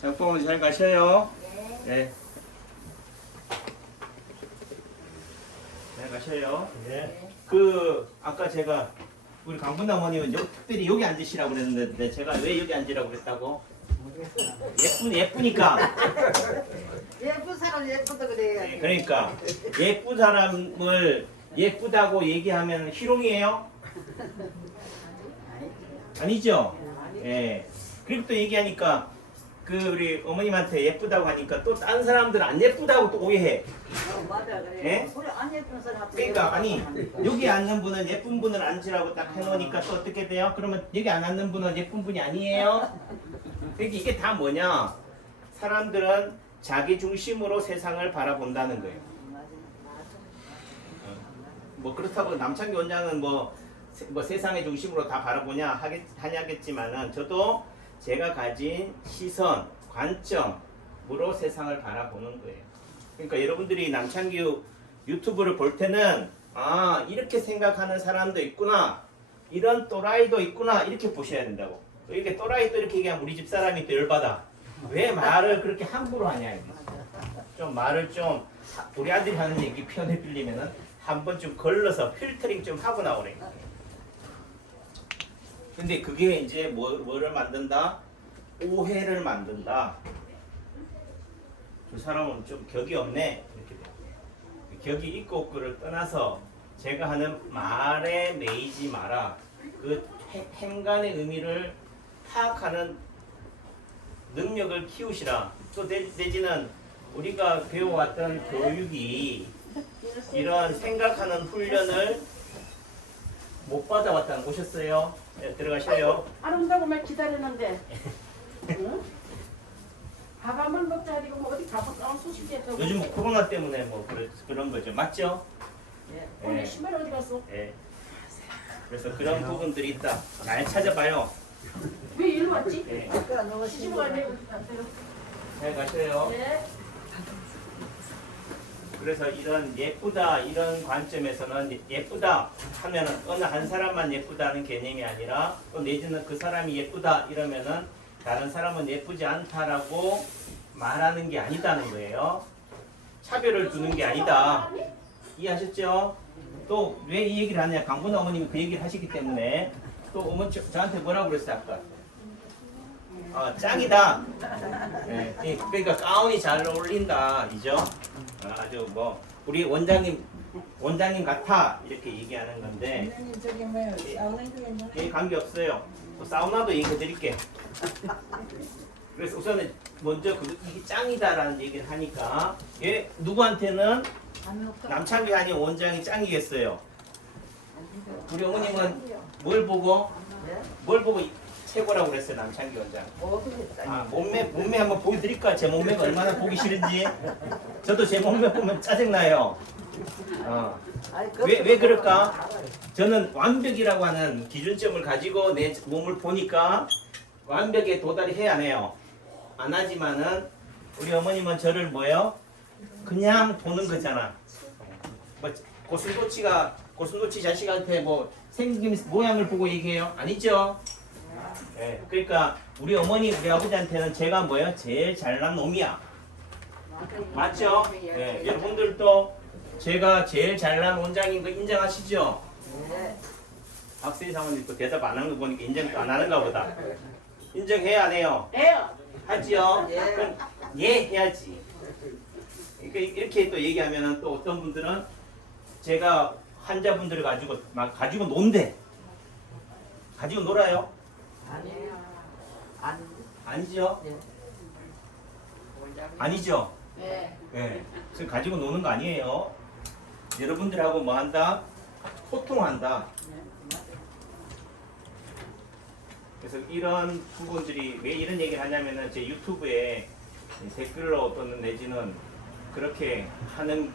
장봉은 잘 가셔요. 네. 잘 가셔요. 네. 아까 제가 우리 강분남 어머님은 특별히 여기 앉으시라고 그랬는데 제가 왜 여기 앉으라고 그랬다고? 예쁘니까. 예쁜 사람 예쁘다 그래요. 네, 그러니까 예쁜 사람을 예쁘다고 얘기하면 희롱이에요? 아니죠? 예. 그리고 또 얘기하니까 우리 어머님한테 예쁘다고 하니까 또 다른 사람들은 안 예쁘다고 또 오해해. 맞아 그래. 예? 우리 안 예쁜 사람. 그러니까 아니 여기 앉는 분은 예쁜 분을 앉으라고 딱 해놓으니까 또 어떻게 돼요? 그러면 여기 안 앉는 분은 예쁜 분이 아니에요? 그러니까 이게 다 뭐냐? 사람들은 자기 중심으로 세상을 바라본다는 거예요. 뭐 그렇다고 남창기 원장은 뭐 세상의 중심으로 다 바라보냐 하냐겠지만은 저도 제가 가진 시선, 관점으로 세상을 바라보는 거예요. 그러니까 여러분들이 남창기 유튜브를 볼 때는 아 이렇게 생각하는 사람도 있구나, 이런 또라이도 있구나 이렇게 보셔야 된다고. 이렇게 또라이 또 이렇게 얘기하면 우리 집 사람이 또 열받아. 왜 말을 그렇게 함부로 하냐 이거. 좀 말을 좀 우리 아들이 하는 얘기 편에 빌리면은 한 번쯤 걸러서 필터링 좀 하고 나오래. 근데 그게 이제 뭐를 만든다? 오해를 만든다. 그 사람은 좀 격이 없네. 이렇게 돼요. 격이 있고 없고를 떠나서 제가 하는 말에 매이지 마라. 그 행간의 의미를 파악하는 능력을 키우시라. 또 내지는 우리가 배워왔던 교육이 이런 생각하는 훈련을 못 받아왔다는 오셨어요? 네, 들어가셔요. 안 온다고 막 기다리는데. 응? 밥 한 번 먹자 하니까 뭐 어디 가서 싸운 소식이 했다고. 요즘 코로나 때문에 뭐 그런 거죠. 맞죠? 오늘 신발 어디 갔어? 예. 그래서 그런 부분들이 있다. 잘 찾아봐요. 왜 일로 왔지? 예. 아까 너가 시집을 안 해. 잘 가셔요. 네. 그래서 이런 예쁘다 이런 관점에서는 예쁘다 하면은 어느 한 사람만 예쁘다는 개념이 아니라 또 내지는 그 사람이 예쁘다 이러면은 다른 사람은 예쁘지 않다라고 말하는 게 아니다는 거예요. 차별을 두는 게 아니다. 이해하셨죠? 또 왜 이 얘기를 하냐? 강분아 어머님이 그 얘기를 하시기 때문에 또 어머니 저한테 뭐라고 그랬어요 아까? 짱이다. 네, 그러니까 가운이 잘 어울린다, 이죠? 아주 뭐 우리 원장님 같아 이렇게 얘기하는 건데 선생님 저기 뭐야 싸우는 거 있나? 예, 관계 없어요. 사우나도 얘기해 드릴게. 그래서 우선은 먼저 이게 짱이다라는 얘기를 하니까 얘 누구한테는 남창기 아닌 원장이 짱이겠어요. 우리 어머님은 뭘 보고 최고라고 그랬어요 남창기 원장. 몸매 한번 보여드릴까? 제 몸매가 얼마나 보기 싫은지. 저도 제 몸매 보면 짜증나요. 왜 그럴까? 저는 완벽이라고 하는 기준점을 가지고 내 몸을 보니까 완벽에 도달이 해야 안 해요. 안 하지만은 우리 어머님은 저를 뭐예요? 그냥 보는 거잖아. 뭐 고슴도치 자식한테 뭐 생김 모양을 보고 얘기해요? 아니죠? 네, 그러니까 우리 어머니 우리 아버지한테는 제가 뭐예요? 제일 잘난 놈이야. 맞죠? 네, 여러분들도 제가 제일 잘난 원장인 거 인정하시죠? 네. 박세희 사모님 또 대답 안 하는 거 보니까 인정 안 하는가 보다. 인정해야 안 해요? 해요. 하지요? 예. 그럼 예 해야지. 그러니까 이렇게 또 얘기하면은 또 어떤 분들은 제가 환자분들을 가지고 논대. 가지고 놀아요? 아니에요. 아니죠? 네. 아니죠? 네. 네. 지금 가지고 노는 거 아니에요. 여러분들하고 뭐 한다? 소통한다. 그래서 이런 부분들이 왜 이런 얘기를 하냐면은 제 유튜브에 댓글로 또는 내지는 그렇게 하는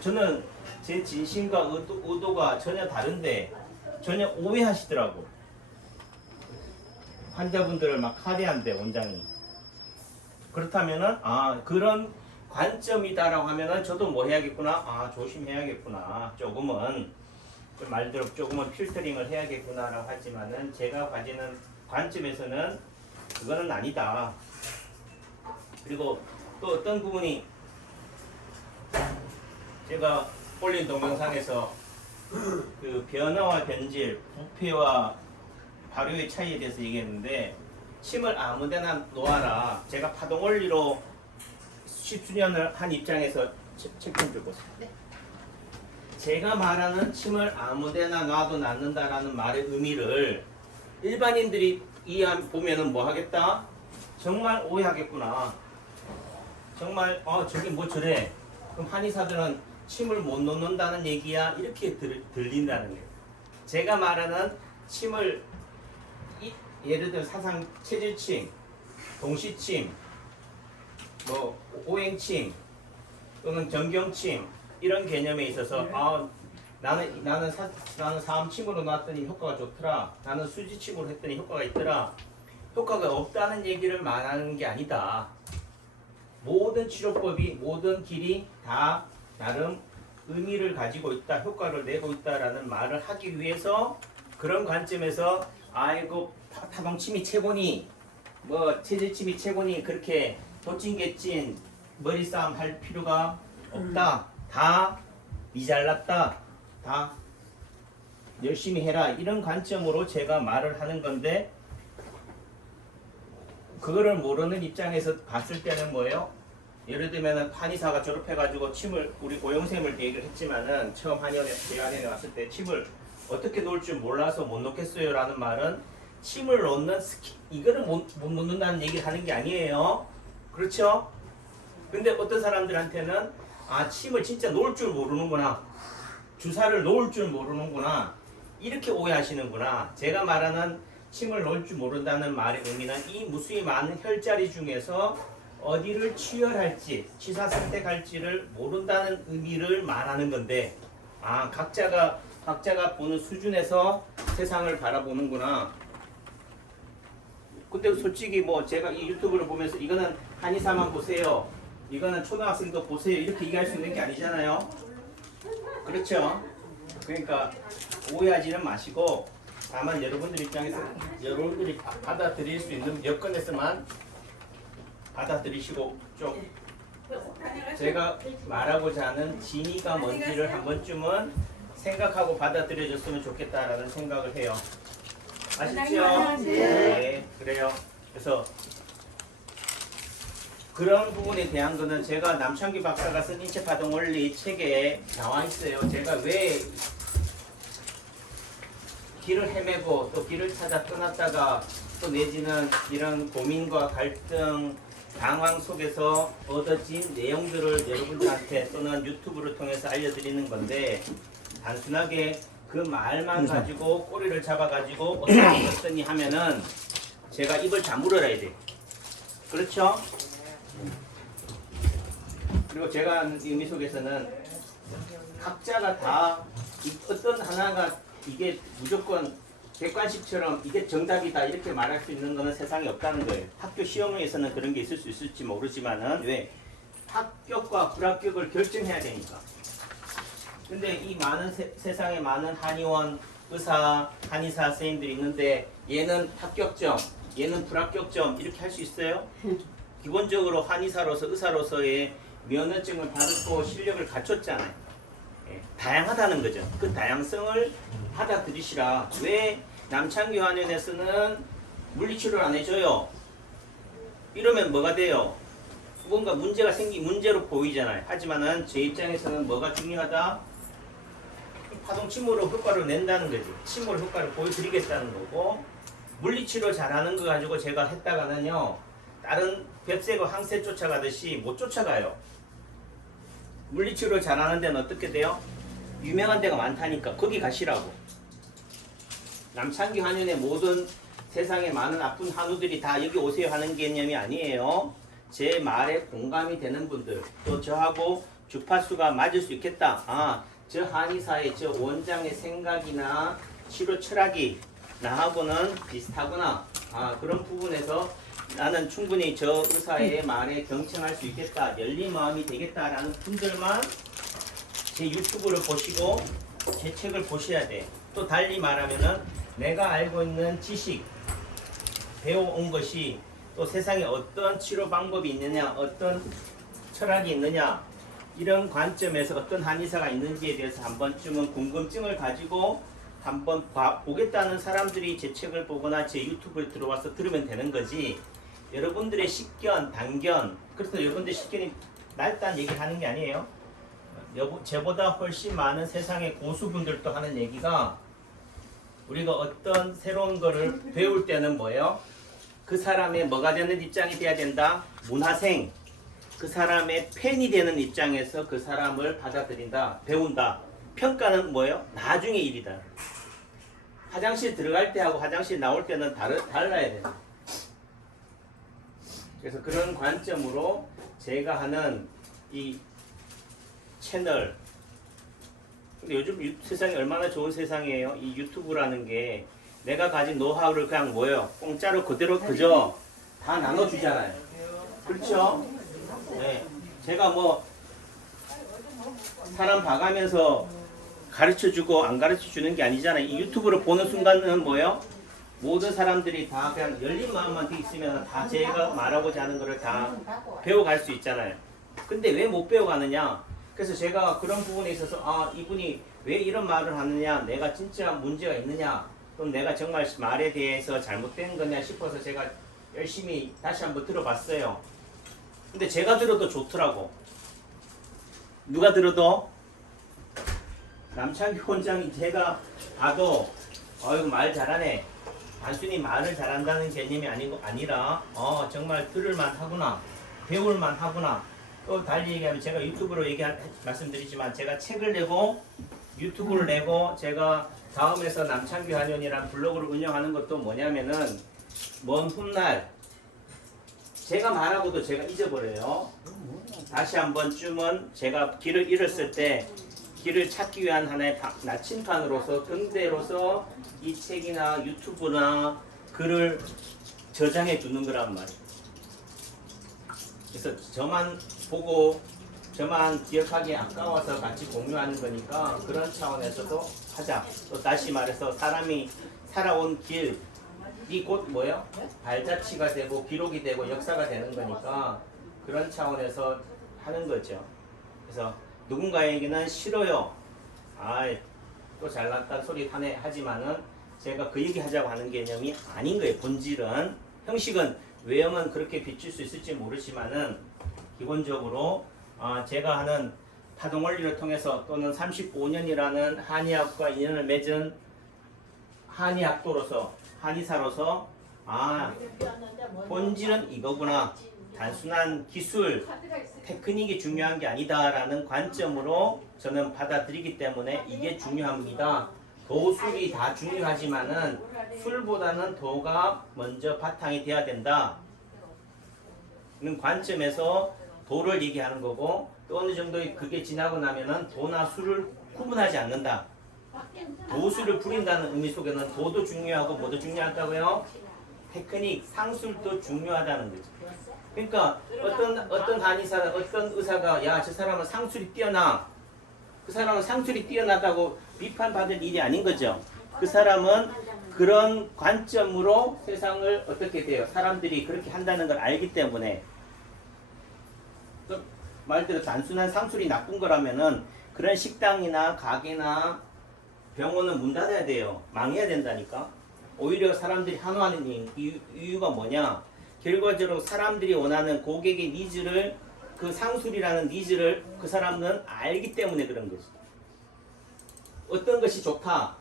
저는 제 진심과 의도가 전혀 다른데 전혀 오해하시더라고. 환자분들을 막 하대한대 원장이. 그렇다면은 그런 관점이다라고 하면은 저도 뭐 해야겠구나. 조심해야겠구나. 조금은 그 말대로 조금은 필터링을 해야겠구나라고 하지만은 제가 가지는 관점에서는 그거는 아니다. 그리고 또 어떤 부분이 제가 올린 동영상에서 그 변화와 변질, 부패와 발효의 차이에 대해서 얘기했는데 침을 아무데나 놓아라. 제가 파동 원리로 십수년을 한 입장에서 책 좀 줘보세요. 제가 말하는 침을 아무데나 놔도 낫는다라는 말의 의미를 일반인들이 보면은 뭐 하겠다? 정말 오해하겠구나. 정말 저게 뭐 저래? 그럼 한의사들은 침을 못 놓는다는 얘기야? 이렇게 들린다는 거예요. 제가 말하는 침을 예를 들어 사상 체질침, 동시침, 뭐 오행침 또는 정경침 이런 개념에 있어서 나는 사암침으로 놨더니 효과가 좋더라. 나는 수지침으로 했더니 효과가 있더라. 효과가 없다는 얘기를 말하는 게 아니다. 모든 치료법이 모든 길이 다 나름 의미를 가지고 있다. 효과를 내고 있다라는 말을 하기 위해서 그런 관점에서 아이고 타동침이 최고니 뭐 체질침이 최고니 그렇게 도찐개찐 머리싸움 할 필요가 없다. 다 니 잘났다. 다 열심히 해라. 이런 관점으로 제가 말을 하는 건데 그거를 모르는 입장에서 봤을 때는 뭐예요? 예를 들면 한의사가 졸업해가지고 침을 우리 오영쌤을 얘기를 했지만은 처음 대한원에 왔을 때 침을 어떻게 놓을 줄 몰라서 못 놓겠어요 라는 말은 침을 놓는 이거를 못 놓는다는 얘기를 하는 게 아니에요. 그렇죠? 근데 어떤 사람들한테는 침을 진짜 놓을 줄 모르는구나. 주사를 놓을 줄 모르는구나. 이렇게 오해하시는구나. 제가 말하는 침을 놓을 줄 모른다는 말의 의미는 이 무수히 많은 혈자리 중에서 어디를 치열할지, 치사 선택할지를 모른다는 의미를 말하는 건데, 각자가 보는 수준에서 세상을 바라보는구나. 근데 솔직히 뭐 제가 이 유튜브를 보면서 이거는 한의사만 보세요. 이거는 초등학생도 보세요. 이렇게 얘기할 수 있는 게 아니잖아요. 그렇죠? 그러니까 오해하지는 마시고 다만 여러분들 입장에서 여러분들이 받아들일 수 있는 여건에서만 받아들이시고 좀 제가 말하고자 하는 진의가 뭔지를 한 번쯤은 생각하고 받아들여줬으면 좋겠다라는 생각을 해요. 아시죠? 네, 그래요. 그래서 그런 부분에 대한 거는 제가 남창기 박사가 쓴 인체파동 원리 책에 나와 있어요. 제가 왜 길을 헤매고 또 길을 찾아 떠났다가 또 내지는 이런 고민과 갈등, 당황 속에서 얻어진 내용들을 여러분들한테 또는 유튜브를 통해서 알려드리는 건데 단순하게 그 말만 가지고 꼬리를 잡아가지고 어떠니 하면은 제가 입을 다물어야 돼. 그렇죠? 그리고 제가 하는 의미 속에서는 각자가 다 어떤 하나가 이게 무조건 객관식처럼 이게 정답이다 이렇게 말할 수 있는 거는 세상에 없다는 거예요. 학교 시험에서는 그런 게 있을 수 있을지 모르지만은 왜? 합격과 불합격을 결정해야 되니까. 근데 이 많은 세상에 많은 한의원, 의사, 한의사 선생님들이 있는데 얘는 합격점, 얘는 불합격점 이렇게 할 수 있어요? 기본적으로 한의사로서 의사로서의 면허증을 받고 실력을 갖췄잖아요. 다양하다는 거죠. 그 다양성을 받아들이시라. 왜 남창기 한의원에서는 물리치료를 안 해줘요? 이러면 뭐가 돼요? 뭔가 문제가 문제로 보이잖아요. 하지만은 제 입장에서는 뭐가 중요하다? 파동침으로 효과를 낸다는 거지. 침으로 효과를 보여드리겠다는 거고 물리치료 잘하는 거 가지고 제가 했다가는요 다른 뱁새고 항새 쫓아가듯이 못 쫓아가요. 물리치료 잘하는 데는 어떻게 돼요? 유명한 데가 많다니까 거기 가시라고. 남창기 한의원의 모든 세상에 많은 아픈 한우들이 다 여기 오세요 하는 개념이 아니에요. 제 말에 공감이 되는 분들 또 저하고 주파수가 맞을 수 있겠다. 저 한의사의 저 원장의 생각이나 치료 철학이 나하고는 비슷하구나. 그런 부분에서 나는 충분히 저 의사의 말에 경청할 수 있겠다. 열린 마음이 되겠다라는 분들만 제 유튜브를 보시고 제 책을 보셔야 돼. 또 달리 말하면은 내가 알고 있는 지식, 배워온 것이 또 또 세상에 어떤 치료 방법이 있느냐, 어떤 철학이 있느냐, 이런 관점에서 어떤 한의사가 있는지에 대해서 한 번쯤은 궁금증을 가지고 한번 보겠다는 사람들이 제 책을 보거나 제 유튜브에 들어와서 들으면 되는 거지. 여러분들의 식견, 단견, 그래서 여러분들의 식견이 낡다는 얘기 하는 게 아니에요. 제보다 훨씬 많은 세상의 고수분들도 하는 얘기가, 우리가 어떤 새로운 거를 배울 때는 뭐예요? 그 사람의 뭐가 되는 입장이 돼야 된다? 문화생. 그 사람의 팬이 되는 입장에서 그 사람을 받아들인다, 배운다. 평가는 뭐예요? 나중의 일이다. 화장실 들어갈 때하고 화장실 나올 때는 달라야 돼요. 그래서 그런 관점으로 제가 하는 이 채널, 근데 요즘 세상이 얼마나 좋은 세상이에요. 이 유튜브라는 게 내가 가진 노하우를 그냥 뭐예요? 공짜로 그대로 그저 다 나눠주잖아요. 그렇죠? 네. 제가 뭐 사람 봐가면서 가르쳐주고 안 가르쳐주는 게 아니잖아요. 이 유튜브를 보는 순간은 뭐예요? 모든 사람들이 다 그냥 열린 마음만 돼 있으면 다 제가 말하고자 하는 거를 다 배워갈 수 있잖아요. 근데 왜 못 배워가느냐? 그래서 제가 그런 부분에 있어서 아, 이분이 왜 이런 말을 하느냐, 내가 진짜 문제가 있느냐, 또는 내가 정말 말에 대해서 잘못된 거냐 싶어서 제가 열심히 다시 한번 들어봤어요. 근데 제가 들어도 좋더라고. 누가 들어도. 남창규 원장이 제가 봐도 이거 말 잘하네. 단순히 말을 잘한다는 개념이 아니라 정말 들을만 하구나, 배울만 하구나. 또 달리 얘기하면 제가 유튜브로 말씀드리지만 제가 책을 내고 유튜브를 내고 제가 다음에서 남창규 한의원이라는 블로그를 운영하는 것도 뭐냐면은 먼 훗날 제가 말하고도 제가 잊어버려요. 다시 한 번쯤은 제가 길을 잃었을 때 길을 찾기 위한 하나의 나침판으로서, 등대로서 이 책이나 유튜브나 글을 저장해 두는 거란 말이에요. 그래서 저만 보고 저만 기억하기 아까워서 같이 공유하는 거니까 그런 차원에서도 하자. 또 다시 말해서 사람이 살아온 길이 곧 뭐예요? 발자취가 되고 기록이 되고 역사가 되는 거니까 그런 차원에서 하는 거죠. 그래서 누군가에게는 싫어요. 또 잘났다 소리 하네 하지만은 제가 그 얘기 하자고 하는 개념이 아닌 거예요. 본질은. 형식은, 외형은 그렇게 비칠 수 있을지 모르지만은 기본적으로 제가 하는 파동원리를 통해서 또는 35년이라는 한의학과 인연을 맺은 한의학도로서, 한의사로서 본질은 이거구나. 단순한 기술, 테크닉이 중요한 게 아니다라는 관점으로 저는 받아들이기 때문에 이게 중요합니다. 도술이 다 중요하지만은 술보다는 도가 먼저 바탕이 돼야 된다. 는 관점에서 도를 얘기하는 거고, 또 어느 정도 그게 지나고 나면은 도나 술을 구분하지 않는다. 도술을 부린다는 의미 속에는 도도 중요하고 뭐도 중요하다고요? 테크닉, 상술도 중요하다는 거죠. 그러니까 어떤 한의사나 어떤 의사가 야, 저 사람은 상술이 뛰어나, 그 사람은 상술이 뛰어나다고 비판받을 일이 아닌 거죠. 그 사람은 그런 관점으로 세상을 어떻게 돼요? 사람들이 그렇게 한다는 걸 알기 때문에. 말대로 단순한 상술이 나쁜 거라면은 그런 식당이나 가게나 병원은 문 닫아야 돼요. 망해야 된다니까. 오히려 사람들이 한화하는 이유가 뭐냐? 결과적으로 사람들이 원하는 고객의 니즈를, 그 상술이라는 니즈를 그 사람은 알기 때문에 그런 거지. 어떤 것이 좋다.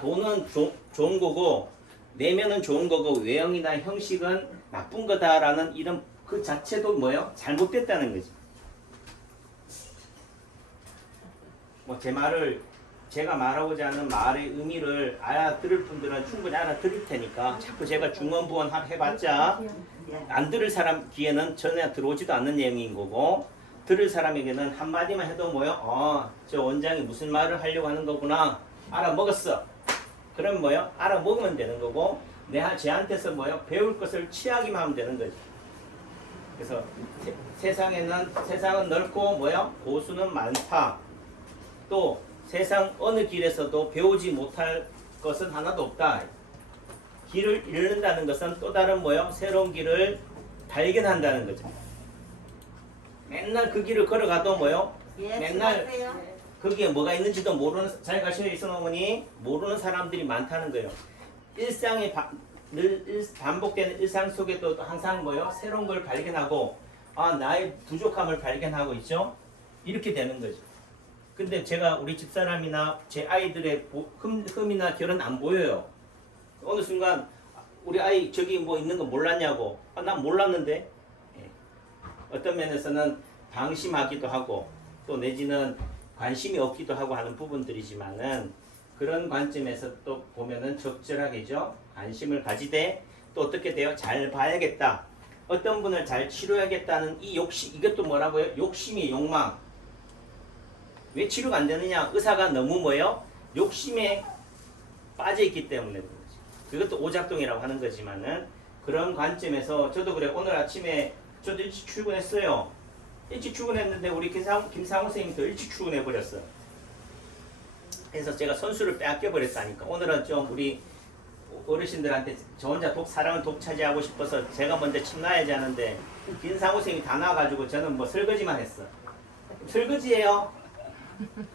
돈은 좋은 거고 내면은 좋은 거고 외형이나 형식은 나쁜 거다라는 이런 그 자체도 뭐예요? 잘못됐다는 거지. 뭐 제가 말하고자 하는 말의 의미를 알아들을 분들은 충분히 알아들을 테니까 자꾸 제가 중언부언 해봤자 안 들을 사람 귀에는 전혀 들어오지도 않는 내용인 거고, 들을 사람에게는 한마디만 해도 뭐요? 저 원장이 무슨 말을 하려고 하는 거구나. 알아먹었어. 그럼 뭐요? 알아먹으면 되는 거고, 쟤한테서 뭐요? 배울 것을 취하기만 하면 되는 거지. 그래서 세상은 넓고 뭐요? 고수는 많다. 또 세상 어느 길에서도 배우지 못할 것은 하나도 없다. 길을 잃는다는 것은 또 다른 뭐요? 새로운 길을 발견한다는 거죠. 맨날 그 길을 걸어가도 뭐요? 예, 맨날 수고하세요. 거기에 뭐가 있는지도 모르는 잘 가시는 이선어머니 모르는 사람들이 많다는 거예요. 일상에 늘 반복되는 일상 속에도 항상 뭐요? 새로운 걸 발견하고 나의 부족함을 발견하고 있죠. 이렇게 되는 거죠. 근데 제가 우리 집사람이나 제 아이들의 흠이나 결은 안 보여요. 어느 순간 우리 아이 저기 뭐 있는 거 몰랐냐고. 난 몰랐는데. 예. 어떤 면에서는 방심하기도 하고 또 내지는 관심이 없기도 하고 하는 부분들이지만은 그런 관점에서 또 보면은 적절하게죠. 관심을 가지되 또 어떻게 돼요? 잘 봐야겠다. 어떤 분을 잘 치료해야겠다는 이 욕심, 이것도 뭐라고요? 욕심이 욕망. 왜 치료가 안 되느냐? 의사가 너무 뭐예요? 욕심에 빠져있기 때문에 그런 거지. 그것도 오작동이라고 하는 거지만은 그런 관점에서 저도 그래. 오늘 아침에 저도 일찍 출근했어요. 일찍 출근했는데 우리 김상우 선생님이 더 일찍 출근해 버렸어요. 그래서 제가 선수를 빼앗겨 버렸다니까. 오늘은 좀 우리 어르신들한테 저 혼자 사랑을 독차지하고 싶어서 제가 먼저 침 놔야지 하는데 김상우 선생님이 다 나와가지고 저는 뭐 설거지만 했어. 설거지예요?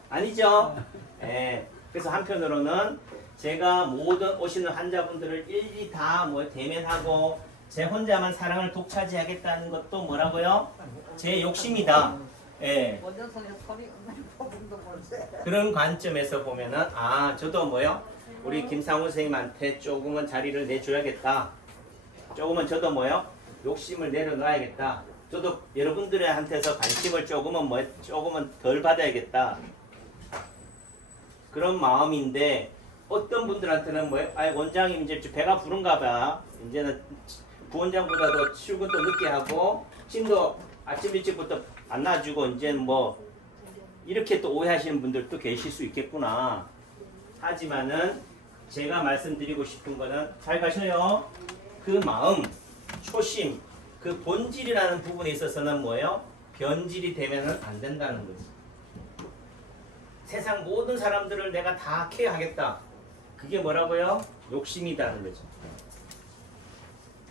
아니죠? 예. 그래서 한편으로는 제가 모든 오시는 환자분들을 일일이 다 뭐 대면하고 제 혼자만 사랑을 독차지하겠다는 것도 뭐라고요? 제 욕심이다. 예. 원전선에 소리 없는 부분도 볼세. 그런 관점에서 보면은 저도 뭐요? 우리 김상우 선생님한테 조금은 자리를 내줘야겠다. 조금은 저도 뭐요? 욕심을 내려놔야겠다. 저도 여러분들한테서 관심을 조금은 덜 받아야겠다. 그런 마음인데 어떤 분들한테는 뭐예요? 원장님 이제 배가 부른가 봐. 이제는 부원장보다도 출근도 늦게 하고 침도 아침 일찍부터 안 놔주고 이제는 뭐 이렇게 또 오해하시는 분들도 계실 수 있겠구나. 하지만은 제가 말씀드리고 싶은 거는 잘 가셔요. 그 마음, 초심, 그 본질이라는 부분에 있어서는 뭐예요? 변질이 되면은 안 된다는 거지. 세상 모든 사람들을 내가 다 케어하겠다. 그게 뭐라고요? 욕심이라는 거죠.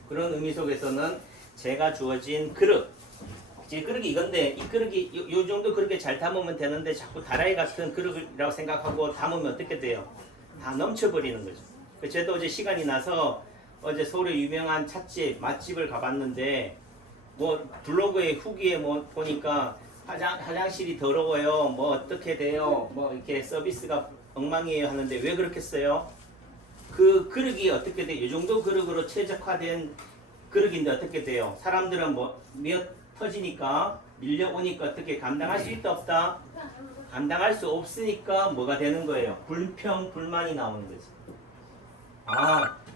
그런 의미 속에서는 제가 주어진 그릇, 제 그릇이 이건데 이 그릇이 요 정도 그릇에 잘 담으면 되는데 자꾸 다라이 같은 그릇이라고 생각하고 담으면 어떻게 돼요? 다 넘쳐버리는 거죠. 저도 어제 시간이 나서 어제 서울에 유명한 찻집, 맛집을 가봤는데 뭐 블로그에 후기에 뭐 보니까 화장실이 더러워요. 뭐 어떻게 돼요? 뭐 이렇게 서비스가 엉망이에요 하는데 왜 그렇겠어요? 그 그릇이 어떻게 돼요? 이 정도 그릇으로 최적화된 그릇인데 어떻게 돼요? 사람들은 뭐 터지니까 밀려오니까 어떻게 감당할 수 있다 없다? 감당할 수 없으니까 뭐가 되는 거예요? 불평, 불만이 나오는 거지.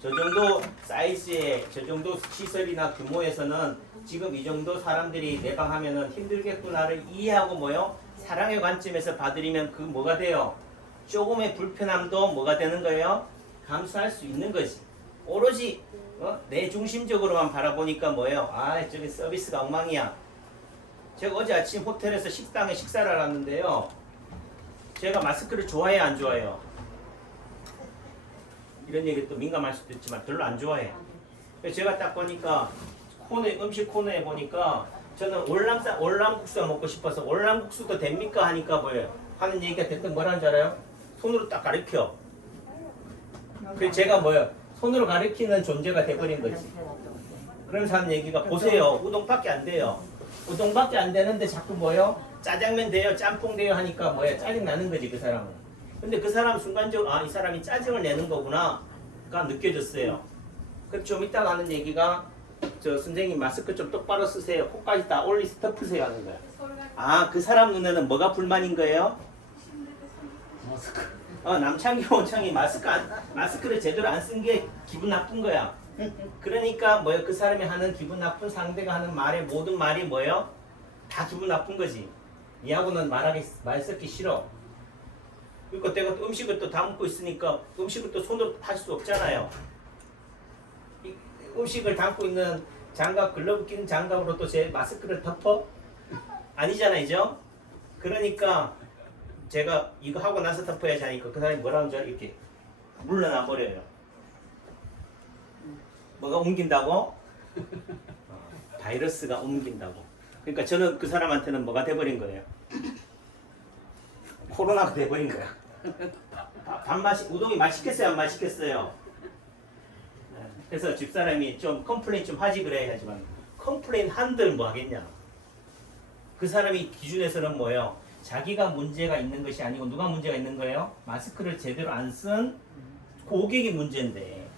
저 정도 사이즈의 저 정도 시설이나 규모에서는 지금 이 정도 사람들이 내방하면은 힘들겠구나를 이해하고 뭐요? 사랑의 관점에서 봐드리면 그 뭐가 돼요? 조금의 불편함도 뭐가 되는 거예요? 감수할 수 있는 거지. 오로지 내 중심적으로만 바라보니까 뭐예요? 저기 서비스가 엉망이야. 제가 어제 아침 호텔에서 식당에 식사를 하는데요. 제가 마스크를 좋아해요, 안 좋아해요? 이런 얘기 또 민감할 수도 있지만 별로 안 좋아해요. 그래서 제가 딱 보니까 음식 코너에 보니까 저는 월남국수가 먹고 싶어서 월남국수도 됩니까? 하니까 뭐예요? 하는 얘기가 됐던 뭐라는 줄 알아요? 손으로 딱 가리켜. 그래서 제가 뭐예요? 손으로 가리키는 존재가 돼버린 거지. 그러면서 하는 얘기가 보세요. 우동밖에 안 돼요. 우동밖에 안 되는데 자꾸 뭐예요? 짜장면 돼요, 짬뽕 돼요 하니까 뭐예요? 짜증 나는 거지 그 사람은. 근데 그 사람 순간적으로 이 사람이 짜증을 내는 거구나가 느껴졌어요. 그래서 좀 이따가 하는 얘기가 저 선생님 마스크 좀 똑바로 쓰세요. 코까지 다 덮으세요 하는 거야. 그 사람 눈에는 뭐가 불만인 거예요? 마스크. 남창기 원장이 마스크를 제대로 안 쓴 게 기분 나쁜 거야. 그러니까 뭐예요? 그 사람이 하는 기분 나쁜 상대가 하는 모든 말이 뭐예요? 다 기분 나쁜 거지. 이하고는 말 섞기 싫어. 그러니까 내가 또 음식을 또 담고 있으니까 음식을 또 손으로 할 수 없잖아요. 음식을 담고 있는 장갑, 글러브 끼는 장갑으로 또 제 마스크를 덮어? 아니잖아요. 그러니까 제가 이거 하고 나서 덮어야지 하니까 그 사람이 뭐라는 줄 알아? 이렇게 물러나 버려요. 뭐가 옮긴다고? 바이러스가 옮긴다고. 그러니까 저는 그 사람한테는 뭐가 돼버린 거예요? 코로나가 돼버린 거야. 우동이 맛있겠어요? 안 맛있겠어요? 그래서 집사람이 좀 컴플레인 좀 하지 그래 하지만 컴플레인 한들 뭐 하겠냐. 그 사람이 기준에서는 뭐예요? 자기가 문제가 있는 것이 아니고 누가 문제가 있는 거예요? 마스크를 제대로 안 쓴 고객이 문제인데.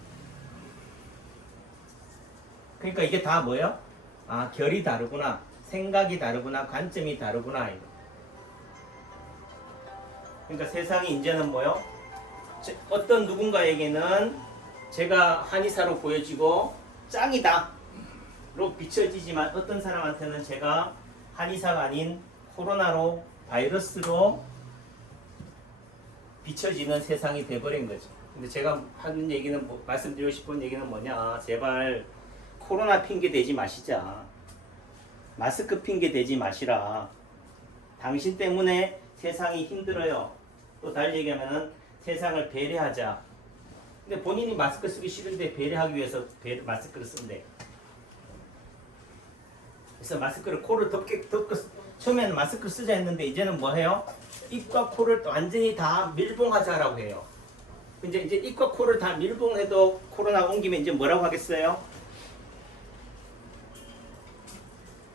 그러니까 이게 다 뭐예요? 아, 결이 다르구나, 생각이 다르구나, 관점이 다르구나. 그러니까 세상이 이제는 뭐예요? 어떤 누군가에게는 제가 한의사로 보여지고 짱이다 로 비춰지지만 어떤 사람한테는 제가 한의사가 아닌 코로나로 바이러스로 비춰지는 세상이 돼버린 거죠. 근데 제가 하는 얘기는 말씀드리고 싶은 얘기는 뭐냐, 제발 코로나 핑계 대지 마시자. 마스크 핑계 대지 마시라. 당신 때문에 세상이 힘들어요. 또 달리 얘기하면은 세상을 배려하자. 근데 본인이 마스크 쓰기 싫은데 배려하기 위해서 마스크를 쓴대. 그래서 마스크를 코를 덮고 처음에는 마스크 쓰자 했는데 이제는 뭐 해요? 입과 코를 완전히 다 밀봉하자라고 해요. 이제 입과 코를 다 밀봉해도 코로나 옮기면 이제 뭐라고 하겠어요?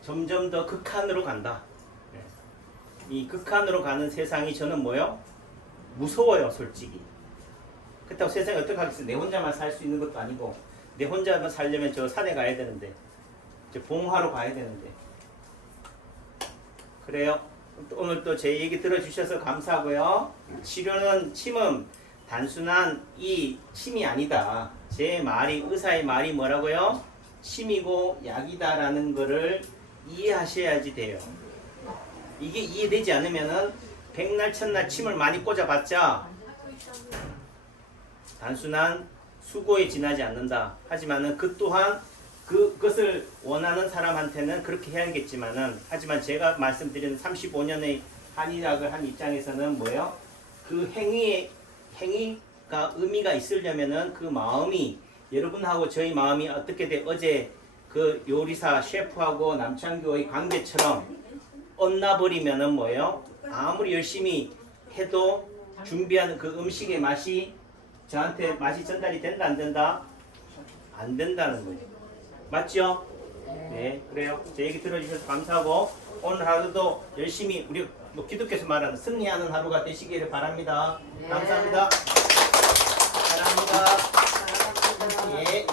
점점 더 극한으로 간다. 이 극한으로 가는 세상이 저는 뭐요? 무서워요, 솔직히. 그렇다고 세상에 어떻게 하겠어요? 내 혼자만 살 수 있는 것도 아니고, 내 혼자만 살려면 저 산에 가야 되는데, 저 봉화로 가야 되는데. 그래요? 오늘 또 제 얘기 들어주셔서 감사하고요. 치료는 침은 단순한 이 침이 아니다. 제 말이, 의사의 말이 뭐라고요? 침이고 약이다라는 거를 이해하셔야지 돼요. 이게 이해되지 않으면은 백날 첫날 침을 많이 꽂아봤자 단순한 수고에 지나지 않는다. 하지만은 그 또한 그것을 원하는 사람한테는 그렇게 해야겠지만은, 하지만 제가 말씀드린 35년의 한의학을 한 입장에서는 뭐예요? 그 행위가 의미가 있으려면은 그 마음이, 여러분하고 저희 마음이 어떻게 돼? 어제 그 요리사 셰프하고 남창교의 관계처럼 엇나버리면은 뭐예요? 아무리 열심히 해도 준비하는 그 음식의 맛이 저한테 맛이 전달이 된다 안 된다? 안 된다는 거예요. 맞죠? 네, 그래요. 제 얘기 들어주셔서 감사하고 오늘 하루도 열심히 우리 기독교에서 말하는 승리하는 하루가 되시기를 바랍니다. 네. 감사합니다. 사랑합니다. 예.